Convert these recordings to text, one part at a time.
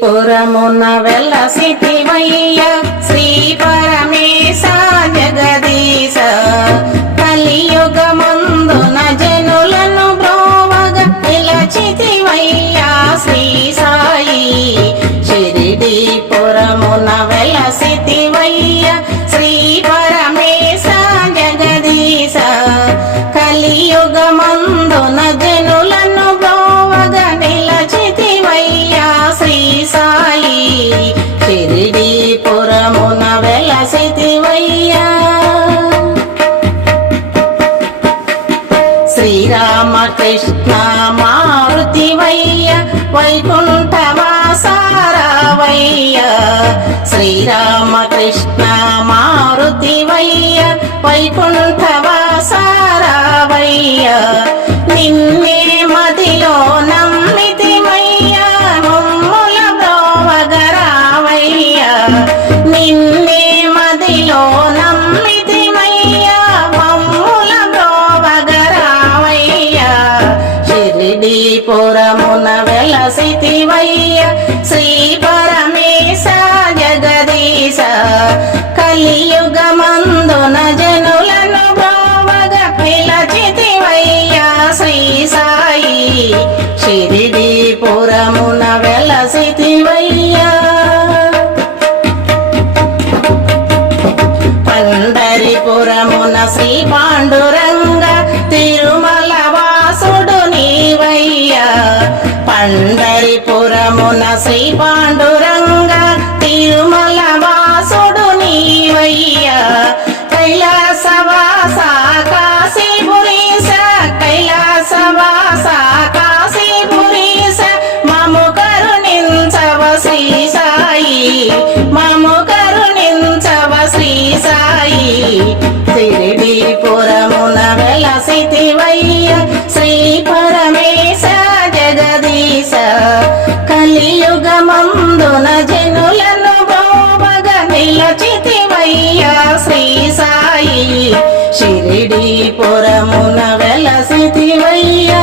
పురమున వెలసితివయ్య శ్రీ పరమేశ జగదీశ. శ్రీరామ శ్రీరామకృష్ణ మారుతివయ్య వైకుంఠవాసారావయ్య నిన్నే మదిలో నమ్మితివయ్య మమ్ముల దోవగరావయ్య నిన్నే మదిలో నమ్మితివయ్య మమ్ముల దోవగరావయ్య షిరిడి పురమున వెలసితివయ్య షిరిడి కలియుగమందున జనులను బ్రోవగ నిలచితివయ్య శ్రీ సాయి. షిరిడి పురమున వెలసితివయ్యా.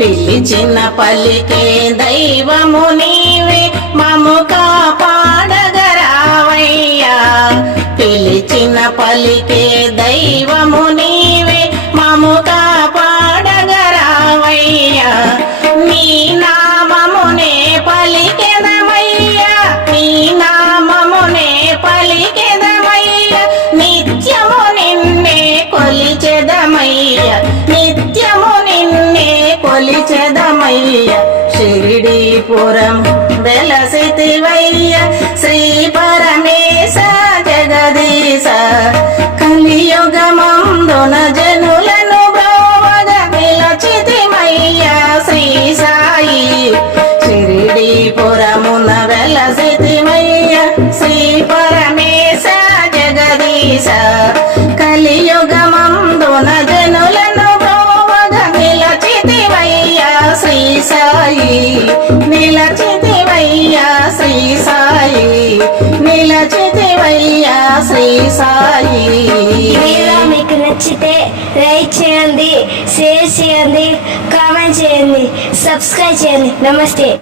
పిలిచిన పలికే దైవము నీవే మము కాపాడగరావయ్యా. పిలిచిన పలికే కొలిచెదమయ్య షిరిడీపురం వెలసితివయ్య శ్రీ పరమేశ జగదీశ. కలియుగమందున జనులను బ్రోవగ నిలచితిమయ్య శ్రీ సాయి షిరిడీపురమున వెలసితి నిలచితివయ్యా శ్రీ సాయి. నిలచితివయ్యా శ్రీ సాయి. వీడియో మీకు నచ్చితే లైక్ చేయండి షేర్ చేయండి కామెంట్ చేయండి సబ్స్క్రైబ్ చేయండి. నమస్తే.